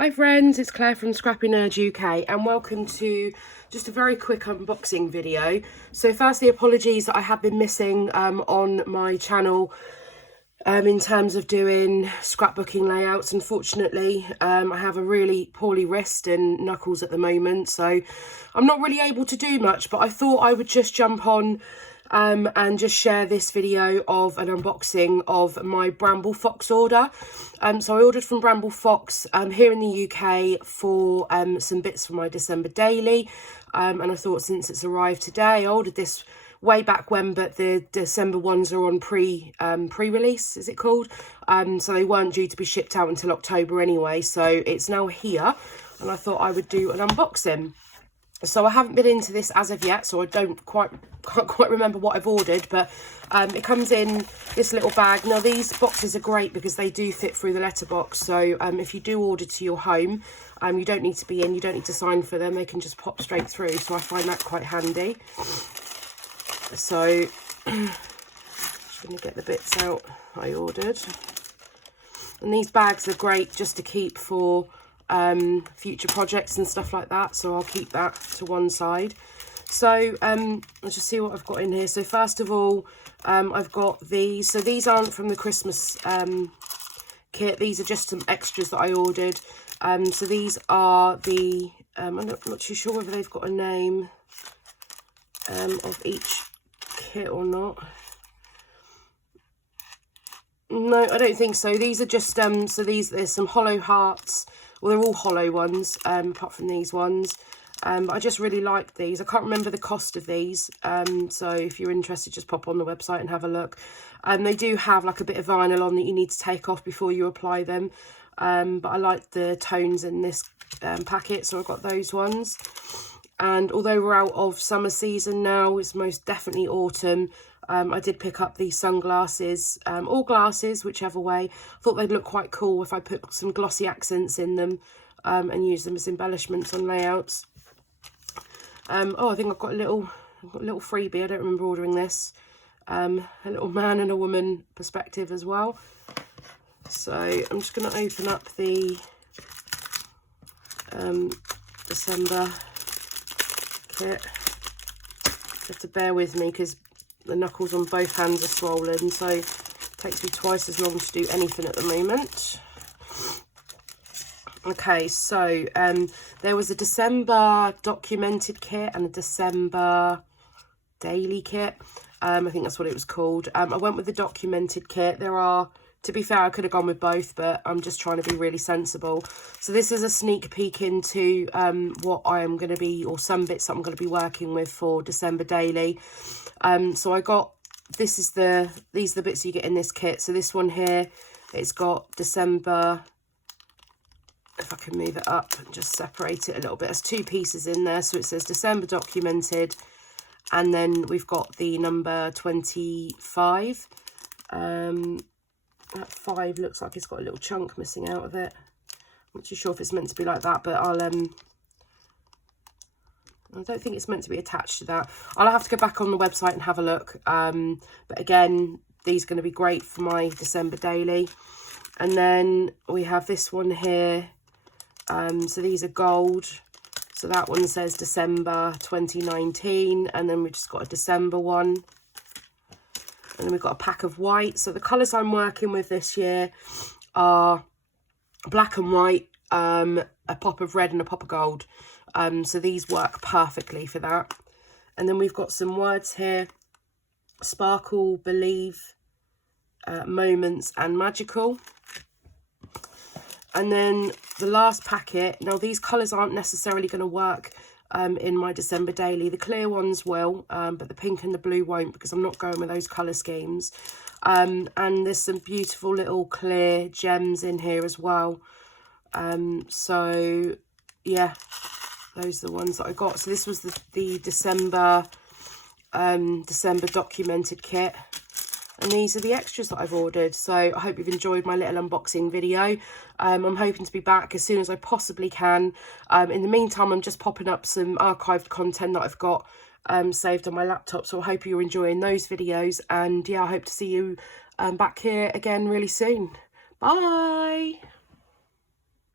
Hi friends, it's Claire from ScrappyNerdUK and welcome to just a very quick unboxing video. So firstly, apologies that I have been missing on my channel in terms of doing scrapbooking layouts. Unfortunately, I have a really poorly wrist and knuckles at the moment, so I'm not really able to do much, but I thought I would just jump on and just share this video of an unboxing of my Bramble Fox order. So I ordered from Bramble Fox here in the UK for some bits for my December daily, and I thought since it's arrived today, I ordered this way back when, but the December ones are on pre-release, is it called? So they weren't due to be shipped out until October anyway, so it's now here, and I thought I would do an unboxing. So I haven't been into this as of yet, so I can't quite remember what I've ordered, but it comes in this little bag. Now these boxes are great because they do fit through the letterbox, so if you do order to your home, you don't need to be in, you don't need to sign for them, they can just pop straight through, so I find that quite handy. So just going to get the bits out I ordered, and these bags are great just to keep for future projects and stuff like that, so I'll keep that to one side. So let's just see what I've got in here. So first of all, I've got these. So these aren't from the Christmas kit, these are just some extras that I ordered. So these are the I'm not too sure whether they've got a name of each kit or not. No, I don't think so. These are just so there's some hollow hearts. Well, they're all hollow ones, apart from these ones. But I just really like these. I can't remember the cost of these. So if you're interested, just pop on the website and have a look. They do have like a bit of vinyl on that you need to take off before you apply them. But I like the tones in this packet, so I've got those ones. And although we're out of summer season now, it's most definitely autumn. I did pick up these sunglasses, or glasses, whichever way. I thought they'd look quite cool if I put some glossy accents in them and use them as embellishments on layouts. Oh, I think I've got a little freebie. I don't remember ordering this. A little man and a woman perspective as well. So I'm just going to open up the December kit. You have to bear with me because the knuckles on both hands are swollen, so it takes me twice as long to do anything at the moment. Okay, so there was a December documented kit and a December daily kit. I think that's what it was called. I went with the documented kit. There are, to be fair, I could have gone with both, but I'm just trying to be really sensible. So this is a sneak peek into what I am going to be, or some bits that I'm going to be working with for December daily. So I got, these are the bits you get in this kit. So this one here, it's got December, if I can move it up and just separate it a little bit. There's two pieces in there. So it says December documented, and then we've got the number 25. That 5 looks like it's got a little chunk missing out of it. I'm not too sure if it's meant to be like that, but I don't think it's meant to be attached to that. I'll have to go back on the website and have a look. But again, these are going to be great for my December daily. And then we have this one here. So these are gold. So that one says December 2019. And then we've just got a December one. And then we've got a pack of white. So the colours I'm working with this year are black and white, a pop of red and a pop of gold. So these work perfectly for that. And then we've got some words here: sparkle, believe, moments and magical. And then the last packet, now these colours aren't necessarily going to work in my December daily. The clear ones will, but the pink and the blue won't, because I'm not going with those colour schemes. And there's some beautiful little clear gems in here as well. So yeah, those are the ones that I got. So this was the December documented kit, and these are the extras that I've ordered. So I hope you've enjoyed my little unboxing video. I'm hoping to be back as soon as I possibly can. In the meantime, I'm just popping up some archived content that I've got saved on my laptop, so I hope you're enjoying those videos, and yeah, I hope to see you back here again really soon. Bye.